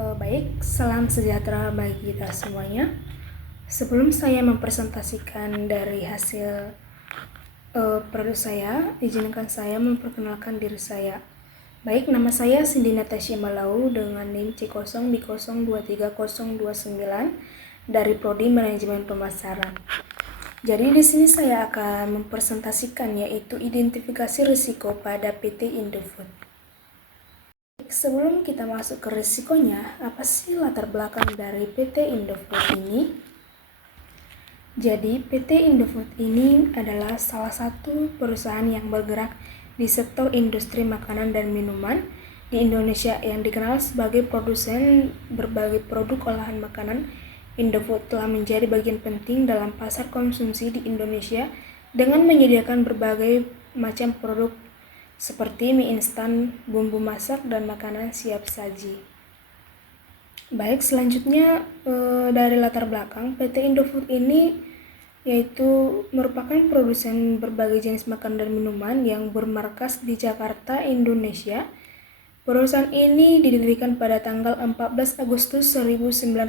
Baik, salam sejahtera bagi kita semuanya. Sebelum saya mempresentasikan dari hasil produk saya, izinkan saya memperkenalkan diri saya. Baik, nama saya Cindy Natasha Malau dengan NIM C0B023029 dari Prodi Manajemen Pemasaran. Jadi di sini saya akan mempresentasikan yaitu identifikasi risiko pada PT Indofood. Sebelum kita masuk ke risikonya, apa sih latar belakang dari PT Indofood ini? Jadi, PT Indofood ini adalah salah satu perusahaan yang bergerak di sektor industri makanan dan minuman di Indonesia yang dikenal sebagai produsen berbagai produk olahan makanan. Indofood telah menjadi bagian penting dalam pasar konsumsi di Indonesia dengan menyediakan berbagai macam produk seperti mie instan, bumbu masak, dan makanan siap saji. Baik, selanjutnya dari latar belakang, PT Indofood ini yaitu merupakan produsen berbagai jenis makanan dan minuman yang bermarkas di Jakarta, Indonesia. Perusahaan ini didirikan pada tanggal 14 Agustus 1990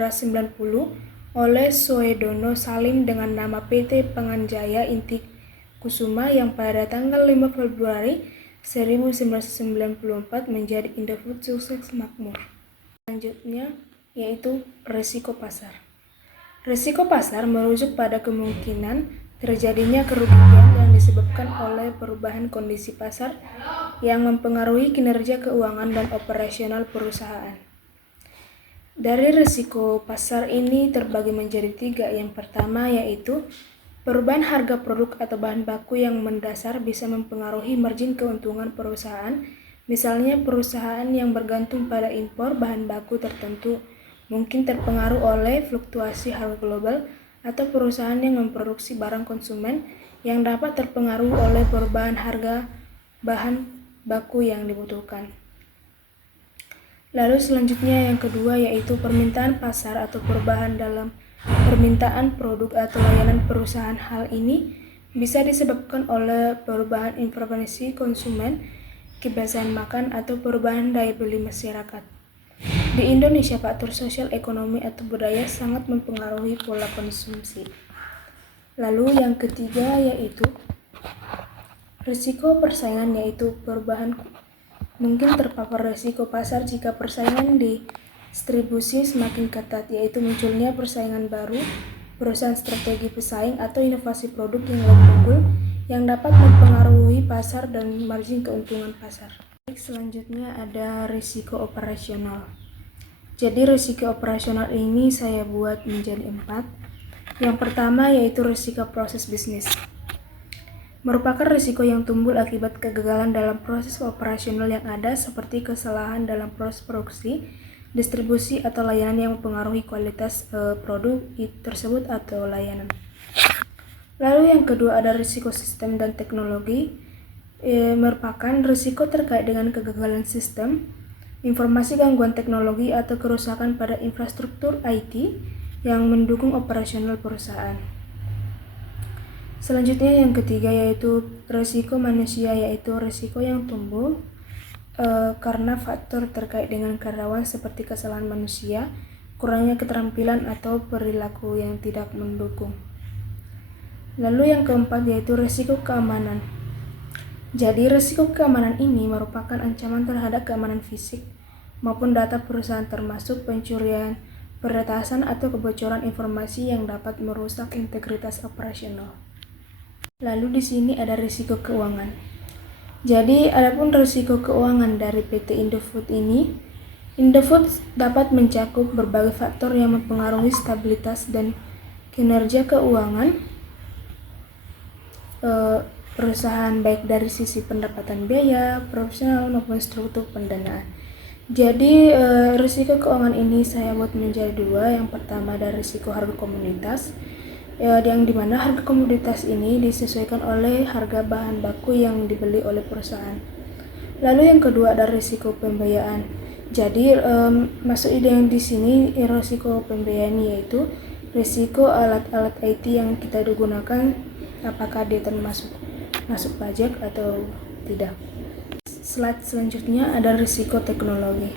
oleh Soedono Salim dengan nama PT Panganjaya Inti Kusuma yang pada tanggal 5 Februari 1994 menjadi Indofood sukses makmur. Selanjutnya yaitu risiko pasar. Risiko pasar merujuk pada kemungkinan terjadinya kerugian yang disebabkan oleh perubahan kondisi pasar yang mempengaruhi kinerja keuangan dan operasional perusahaan. Dari risiko pasar ini terbagi menjadi 3. Yang pertama yaitu perubahan harga produk atau bahan baku yang mendasar bisa mempengaruhi margin keuntungan perusahaan. Misalnya perusahaan yang bergantung pada impor bahan baku tertentu mungkin terpengaruh oleh fluktuasi harga global, atau perusahaan yang memproduksi barang konsumen yang dapat terpengaruh oleh perubahan harga bahan baku yang dibutuhkan. Lalu selanjutnya yang kedua yaitu permintaan pasar atau perubahan dalam permintaan produk atau layanan perusahaan. Hal ini bisa disebabkan oleh perubahan informasi konsumen, kebiasaan makan, atau perubahan daya beli masyarakat. Di Indonesia, faktor sosial, ekonomi, atau budaya sangat mempengaruhi pola konsumsi. Lalu yang ketiga yaitu risiko persaingan, yaitu perubahan mungkin terpapar risiko pasar jika persaingan di distribusi semakin ketat, yaitu munculnya persaingan baru, perusahaan strategi pesaing, atau inovasi produk yang lebih unggul yang dapat mempengaruhi pasar dan margin keuntungan pasar. Selanjutnya ada risiko operasional. Jadi risiko operasional ini saya buat menjadi 4. Yang pertama yaitu risiko proses bisnis. Merupakan risiko yang timbul akibat kegagalan dalam proses operasional yang ada, seperti kesalahan dalam proses produksi, distribusi, atau layanan yang mempengaruhi kualitas produk tersebut atau layanan. Lalu yang kedua ada risiko sistem dan teknologi. Merupakan risiko terkait dengan kegagalan sistem, informasi, gangguan teknologi, atau kerusakan pada infrastruktur IT yang mendukung operasional perusahaan. Selanjutnya yang ketiga yaitu risiko manusia, yaitu risiko yang tumbuh karena faktor terkait dengan karyawan seperti kesalahan manusia, kurangnya keterampilan, atau perilaku yang tidak mendukung. Lalu yang keempat yaitu risiko keamanan. Jadi risiko keamanan ini merupakan ancaman terhadap keamanan fisik maupun data perusahaan, termasuk pencurian, peretasan, atau kebocoran informasi yang dapat merusak integritas operasional. Lalu di sini ada risiko keuangan. Jadi, adapun risiko keuangan dari PT Indofood ini, Indofood dapat mencakup berbagai faktor yang mempengaruhi stabilitas dan kinerja keuangan perusahaan, baik dari sisi pendapatan biaya, profesional, maupun struktur pendanaan. Jadi, risiko keuangan ini saya buat menjadi 2. Yang pertama ada risiko harga komoditas, yang dimana harga komoditas ini disesuaikan oleh harga bahan baku yang dibeli oleh perusahaan. Lalu yang kedua ada risiko pembiayaan. Jadi masuk ide yang di sini risiko pembiayaan yaitu risiko alat-alat IT yang kita gunakan, apakah dia termasuk masuk pajak atau tidak. Slide selanjutnya ada risiko teknologi.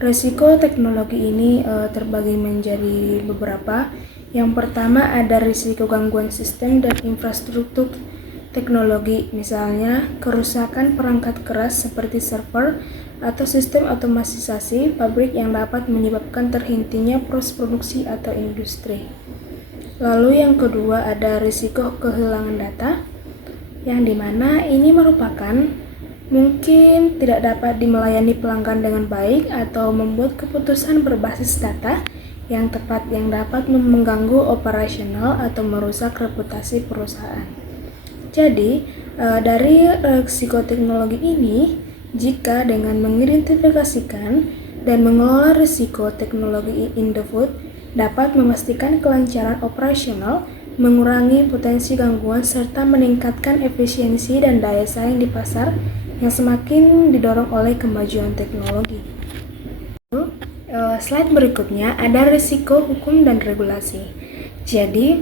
Risiko teknologi ini terbagi menjadi beberapa. Yang pertama ada risiko gangguan sistem dan infrastruktur teknologi, misalnya kerusakan perangkat keras seperti server atau sistem otomatisasi pabrik yang dapat menyebabkan terhentinya proses produksi atau industri. Lalu yang kedua ada risiko kehilangan data, yang dimana ini merupakan mungkin tidak dapat melayani pelanggan dengan baik atau membuat keputusan berbasis data yang tepat yang dapat mengganggu operasional atau merusak reputasi perusahaan. Jadi, dari risiko teknologi ini, jika dengan mengidentifikasikan dan mengelola risiko teknologi Indofood dapat memastikan kelancaran operasional, mengurangi potensi gangguan, serta meningkatkan efisiensi dan daya saing di pasar yang semakin didorong oleh kemajuan teknologi. Slide berikutnya ada risiko hukum dan regulasi. Jadi,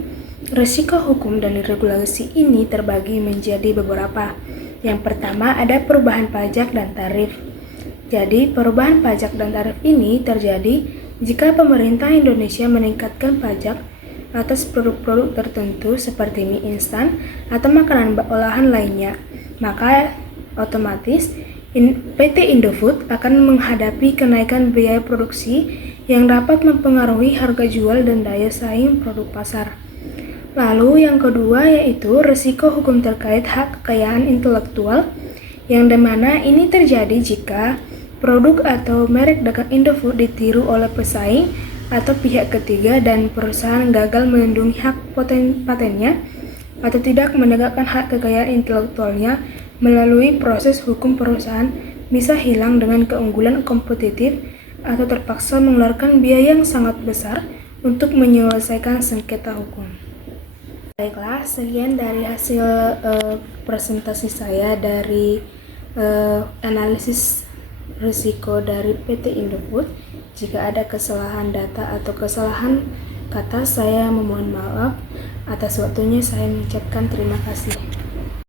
risiko hukum dan regulasi ini terbagi menjadi beberapa. Yang pertama ada perubahan pajak dan tarif. Jadi, perubahan pajak dan tarif ini terjadi jika pemerintah Indonesia meningkatkan pajak atas produk-produk tertentu seperti mie instan atau makanan olahan lainnya, maka otomatis PT Indofood akan menghadapi kenaikan biaya produksi yang dapat mempengaruhi harga jual dan daya saing produk pasar. Lalu yang kedua yaitu risiko hukum terkait hak kekayaan intelektual, yang dimana ini terjadi jika produk atau merek dagang Indofood ditiru oleh pesaing atau pihak ketiga dan perusahaan gagal melindungi hak patennya atau tidak menegakkan hak kekayaan intelektualnya melalui proses hukum. Perusahaan bisa hilang dengan keunggulan kompetitif atau terpaksa mengeluarkan biaya yang sangat besar untuk menyelesaikan sengketa hukum. Baiklah, sekian dari hasil presentasi saya dari analisis risiko dari PT Indofood. Jika ada kesalahan data atau kesalahan kata, saya memohon maaf. Atas waktunya saya mengucapkan terima kasih.